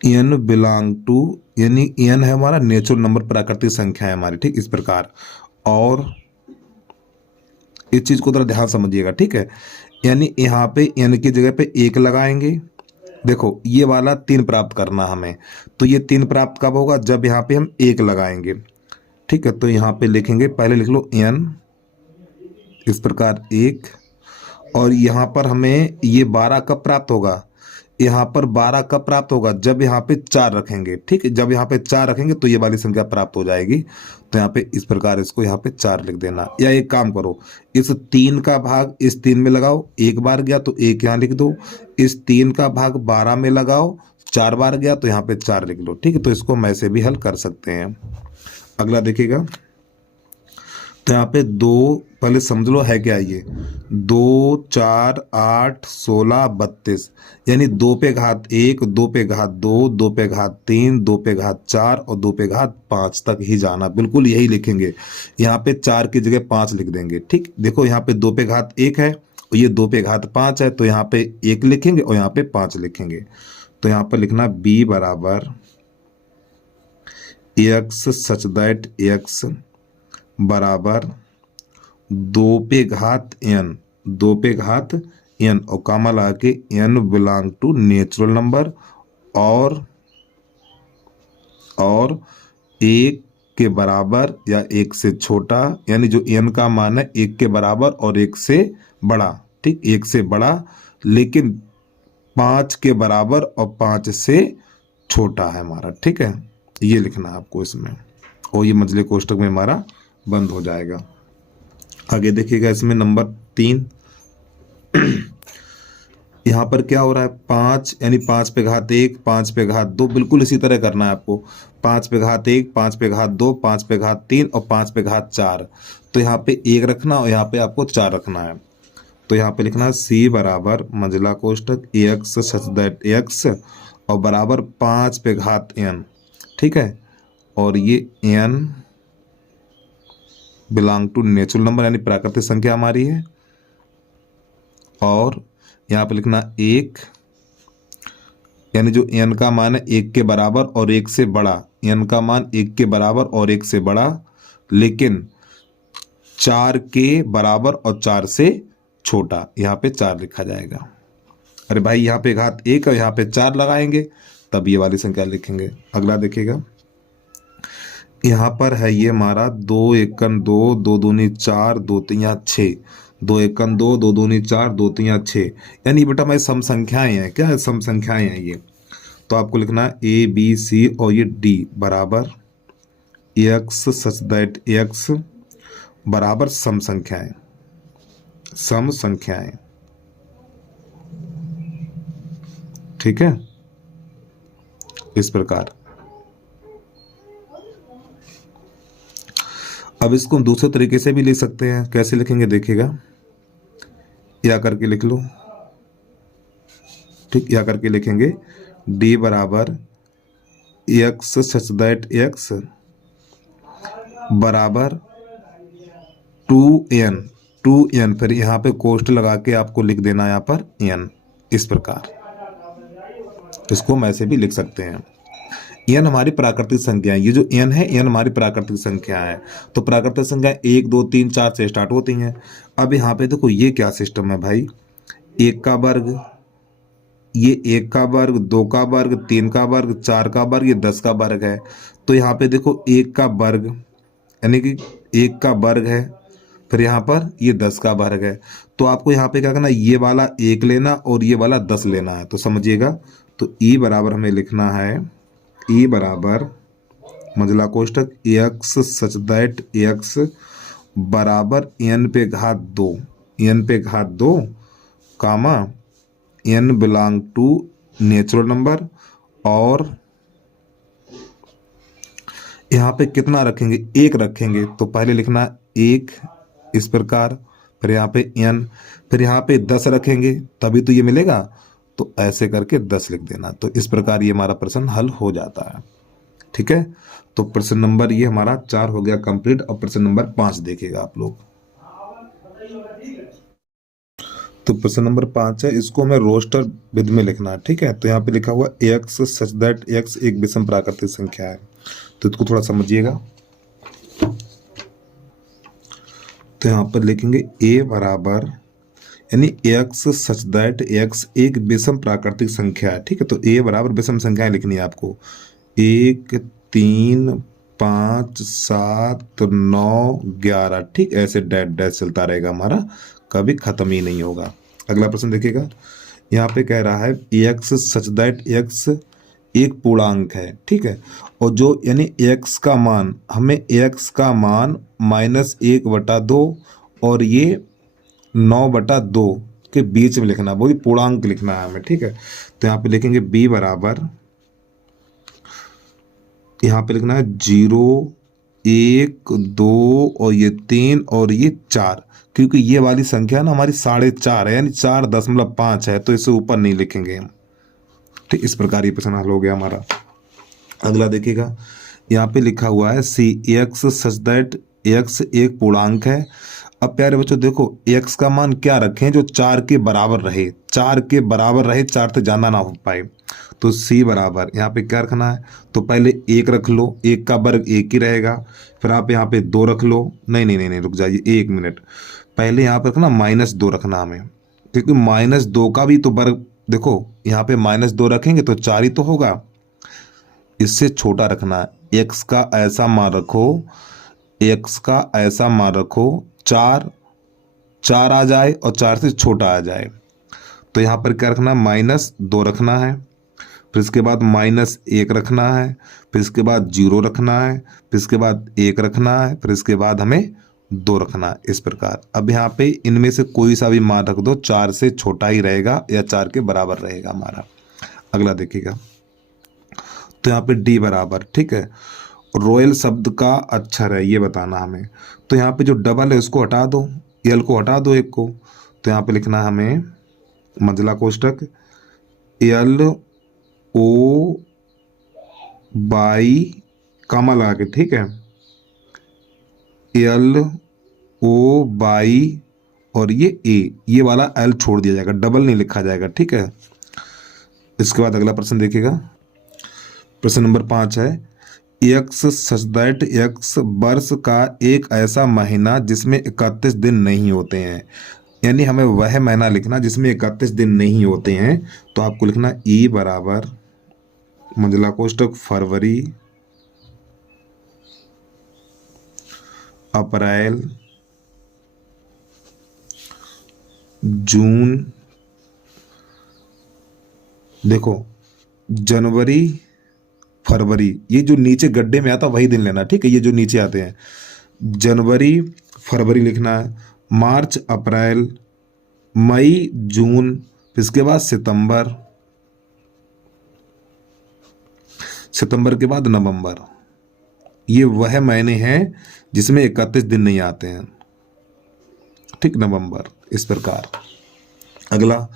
n बिलोंग टू, यानी n है हमारा नेचुरल नंबर, प्राकृतिक संख्या है हमारी, ठीक, इस प्रकार। और इस चीज को थोड़ा ध्यान समझिएगा, ठीक है। यानी यहाँ पे n की जगह पे 1 लगाएंगे। देखो ये वाला 3 प्राप्त करना हमें, तो ये 3 प्राप्त कब होगा, जब यहाँ पे हम 1 लगाएंगे, ठीक है। तो यहाँ पे लिखेंगे, पहले लिख लो n, इस प्रकार 1, और यहाँ पर हमें ये 12 कब प्राप्त होगा, यहाँ पर 12 कब प्राप्त होगा, जब यहाँ पे 4 रखेंगे, ठीक है। जब यहाँ पे 4 रखेंगे तो ये वाली संख्या प्राप्त हो जाएगी। तो यहाँ पे इस प्रकार इसको यहाँ पे 4 लिख देना। या एक काम करो, इस 3 का भाग इस 3 में लगाओ, 1 बार गया तो 1 यहाँ लिख दो। इस 3 का भाग 12 में लगाओ, 4 बार गया तो यहाँ पे 4 लिख लो, ठीक है। तो इसको मैं से भी हल कर सकते हैं। अगला देखिएगा, तो यहाँ पे 2, पहले समझ लो है क्या ये, 2 4 8 16 32, यानी 2 पे घात 1, 2 पे घात 2, 2 पे घात 3, 2 पे घात 4 और 2 पे घात 5 तक ही जाना, बिल्कुल यही लिखेंगे। यहाँ पे 4 की जगह 5 लिख देंगे, ठीक। देखो यहाँ पे 2 पे घात 1 है और ये 2 पे घात 5 है, तो यहाँ पे 1 लिखेंगे और यहाँ पे 5 लिखेंगे। तो यहाँ पर लिखना b बराबर एक्स सच दैट एक्स बराबर 2 पे घात n, 2 पे घात n और कामा लगा के n belong to natural number और 1 के बराबर या 1 से छोटा, यानी जो n का मान है 1 के बराबर और 1 से बड़ा, ठीक, 1 से बड़ा लेकिन 5 के बराबर और 5 से छोटा है हमारा, ठीक है। ये लिखना है आपको इसमें, और ये मंझले कोष्टक में हमारा बंद हो जाएगा। आगे देखिएगा इसमें नंबर 3, यहाँ पर क्या हो रहा है 5 यानी 5 पे घात 1, 5 पे घात 2, बिल्कुल इसी तरह करना है आपको। 5 पे घात 1, 5 पे घात 2, 5 पे घात 3 और 5 पे घात 4। तो यहाँ पे 1 रखना और यहाँ पे आपको 4 रखना है। तो यहाँ पे लिखना c बराबर मंझला कोष्टक x सच दैट x और बराबर 5 पे घात n, ठीक है। और ये n belong to natural number यानी प्राकृतिक संख्या हमारी है। और यहाँ पे लिखना 1 यानी जो n का मान है 1 के बराबर और 1 से बड़ा, n का मान 1 के बराबर और 1 से बड़ा, लेकिन 4 के बराबर और 4 से छोटा, यहाँ पे 4 लिखा जाएगा। अरे भाई यहाँ पे घात 1 और यहाँ पे 4 लगाएंगे तब ये वाली संख्या लिखेंगे। अगला देखिएगा, यहाँ पर है ये हमारा 2 एकम 2, 2 दूनी 4, 2 तिया 6, 2 एकम 2, 2 दूनी 4, 2 तिया 6, यानी बेटा हमारी सम संख्याएं हैं। क्या है? सम संख्याएं हैं ये। तो आपको लिखना है ए बी सी और ये डी बराबर एक्स सच दैट एक्स बराबर सम संख्याएं, सम संख्याएं, ठीक है, इस प्रकार। अब इसको हम दूसरे तरीके से भी लिख सकते हैं। कैसे लिखेंगे देखिएगा, या करके लिख लो, ठीक, या करके लिखेंगे d बराबर एक्स सच दैट एक्स बराबर 2n, फिर यहाँ पे कोष्ट लगा के आपको लिख देना यहाँ पर n, इस प्रकार। इसको हम ऐसे भी लिख सकते हैं। n हमारी प्राकृतिक संख्या है। ये जो n है, n हमारी प्राकृतिक संख्या है। तो प्राकृतिक संख्या 1 2 3 4 से स्टार्ट होती हैं। अब यहाँ पे देखो ये क्या सिस्टम है भाई, 1 का वर्ग, ये 1 का वर्ग, 2 का वर्ग, 3 का वर्ग, 4 का वर्ग, ये 10 का वर्ग है। तो यहाँ पे देखो 1 का वर्ग यानी कि 1 का वर्ग है, फिर यहाँ पर ये 10 का वर्ग है। तो आपको यहाँ पे क्या करना है, ये वाला 1 लेना और ये वाला 10 लेना है। तो समझिएगा, तो e बराबर हमें लिखना है, e बराबर मंझला कोष्टक x सच दैट x बराबर n पे घात 2, n पे घात 2 comma n belong to natural number. और यहाँ पे कितना रखेंगे, 1 रखेंगे। तो पहले लिखना 1 इस प्रकार, फिर यहाँ पे n, फिर यहाँ पे 10 रखेंगे तभी तो ये मिलेगा। तो ऐसे करके 10 लिख देना। तो इस प्रकार ये हमारा प्रश्न हल हो जाता है, ठीक है। तो प्रश्न नंबर ये हमारा 4 हो गया कंप्लीट। और प्रश्न नंबर 5 देखिएगा आप लोग। तो प्रश्न नंबर 5 है, इसको हमें रोस्टर विधि में लिखना है, ठीक है। तो यहाँ पे लिखा हुआ x सच दैट x एक विषम प्राकृतिक संख्या है। तो इसको थोड़ा समझिएगा। तो यहाँ पर लिखेंगे a बराबर यानी x सच दैट x एक विषम प्राकृतिक संख्या है, ठीक है। तो a बराबर विषम संख्याएं लिखनी है आपको, 1 3 5 7 9 11, ठीक। ऐसे डैश डैश चलता रहेगा हमारा, कभी खत्म ही नहीं होगा। अगला प्रश्न देखिएगा, यहाँ पे कह रहा है x सच दैट x एक पूर्णांक है, ठीक है। और जो यानी x का मान, हमें x का मान -1/2 और ये 9/2 के बीच में लिखना है, वो भी पूर्णांक लिखना है हमें, ठीक है। तो यहाँ पे लिखेंगे b बराबर, यहाँ पे लिखना है 0 1 2 और ये 3 और ये 4, क्योंकि ये वाली संख्या ना हमारी 4.5 है यानी 4.5 है, तो इससे ऊपर नहीं लिखेंगे हम, ठीक। इस प्रकार ये प्रश्न हल हो गया हमारा। अगला देखिएगा, यहाँ पे लिखा हुआ है सी एक्स सच दैट एक्स एक पूर्णांक है। अब प्यारे बच्चों देखो, एक्स का मान क्या रखें जो 4 के बराबर रहे, 4 के बराबर रहे, 4 से ज़्यादा ना हो पाए। तो सी बराबर यहाँ पे क्या रखना है, तो पहले 1 रख लो, 1 का वर्ग 1 ही रहेगा। फिर आप यहाँ पे 2 रख लो, नहीं नहीं नहीं नहीं रुक जाइए 1 मिनट, पहले यहाँ पे रखना -2 रखना हमें, क्योंकि -2 का भी तो वर्ग देखो, यहाँ पे -2 रखेंगे तो 4 ही तो होगा। इससे छोटा रखना है, x का ऐसा मान रखो, x का ऐसा मान रखो 4 आ जाए और 4 से छोटा आ जाए। तो यहाँ पर क्या रखना है, -2 रखना है, फिर इसके बाद -1 रखना है, फिर इसके बाद 0 रखना है, फिर इसके बाद 1 रखना है, फिर इसके बाद हमें 2 रखना इस प्रकार। अब यहाँ पे इनमें से कोई सा भी मान रख दो, 4 से छोटा ही रहेगा या 4 के बराबर रहेगा हमारा। अगला देखिएगा, तो यहाँ पे डी बराबर, ठीक है। रॉयल शब्द का अक्षर है ये बताना हमें, तो यहाँ पे जो डबल है उसको हटा दो, एल को हटा दो एक को, तो यहाँ पे लिखना है हमें मंझला कोष्टक एल ओ बाई कामा लगा के, ठीक है, एल ओ बाई और ये वाला एल छोड़ दिया जाएगा, डबल नहीं लिखा जाएगा, ठीक है। इसके बाद अगला प्रश्न देखिएगा, प्रश्न नंबर 5 है, एक्स सच दैट एक्स वर्ष का एक ऐसा महीना जिसमें 31 दिन नहीं होते हैं, यानी हमें वह महीना लिखना जिसमें 31 दिन नहीं होते हैं। तो आपको लिखना ई बराबर मंझला कोष्टक फरवरी, अप्रैल, जून, देखो जनवरी, फरवरी, ये जो नीचे गड्ढे में आता वही दिन लेना, ठीक है। ये जो नीचे आते हैं जनवरी फरवरी लिखना है, मार्च अप्रैल मई जून, फिर इसके बाद सितंबर, सितंबर के बाद नवंबर। ये वह महीने हैं जिसमें 31 दिन नहीं आते हैं, ठीक, नवंबर, इस प्रकार। अगला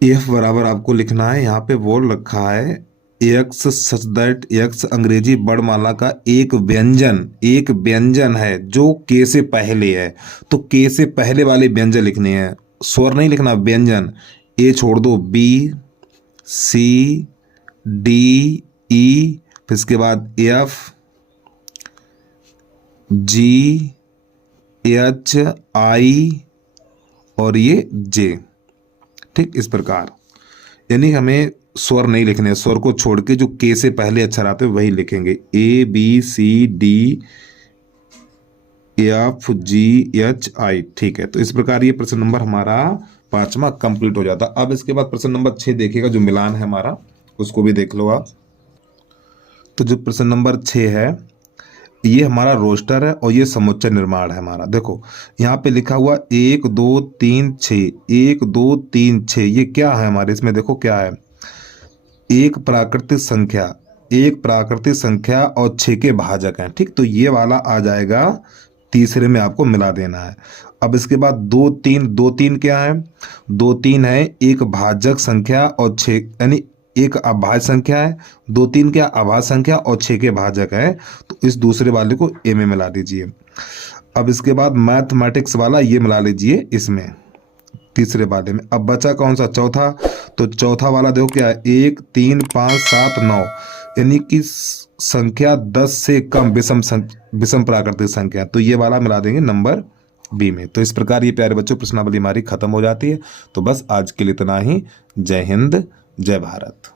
एफ बराबर आपको लिखना है, यहाँ पे बोल रखा है एक्स सच दैट एक्स अंग्रेजी वर्णमाला का एक व्यंजन है जो के से पहले है, तो के से पहले वाले व्यंजन लिखने हैं, स्वर नहीं लिखना, व्यंजन। ए छोड़ दो, बी सी डी ई, फिर इसके बाद एफ जी एच आई और ये जे, ठीक, इस प्रकार। यानी हमें स्वर नहीं लिखने, स्वर को छोड़ के जो के से पहले अक्षर आते हैं वही लिखेंगे, A B C D F G H I, ठीक है। तो इस प्रकार ये प्रश्न नंबर हमारा 5वां कंप्लीट हो जाता। अब इसके बाद प्रश्न नंबर 6 देखिएगा, जो मिलान है हमारा, उसको भी देख लो आप। तो जो प्रश्न नंबर 6 है ये हमारा रोस्टर है और ये समुच्चय निर्माण है हमारा। देखो यहाँ पे लिखा हुआ 1 2 3 6, 1 2 3 6, ये क्या है हमारे, इसमें देखो क्या है, एक प्राकृतिक संख्या और 6 के भाजक हैं, ठीक। तो ये वाला आ जाएगा तीसरे में, आपको मिला देना है। अब इसके बाद 2 3 क्या है, 2 3 है एक भाजक संख्या और 6, यानी एक अभाज्य संख्या है, 2 3 क्या अभाज्य संख्या और 6 के भाजक है, तो इस दूसरे वाले को ए में मिला दीजिए। अब इसके बाद मैथमेटिक्स वाला ये मिला लीजिए इसमें, तीसरे वाले में। अब बचा कौन सा, चौथा, तो चौथा वाला देखो क्या है, 1 3 5 7 9, यानी कि संख्या 10 से कम विषम प्राकृतिक संख्या, तो ये वाला मिला देंगे नंबर बी में। तो इस प्रकार ये प्यारे बच्चों प्रश्नावली हमारी खत्म हो जाती है। तो बस आज के लिए इतना ही। जय हिंद, जय भारत।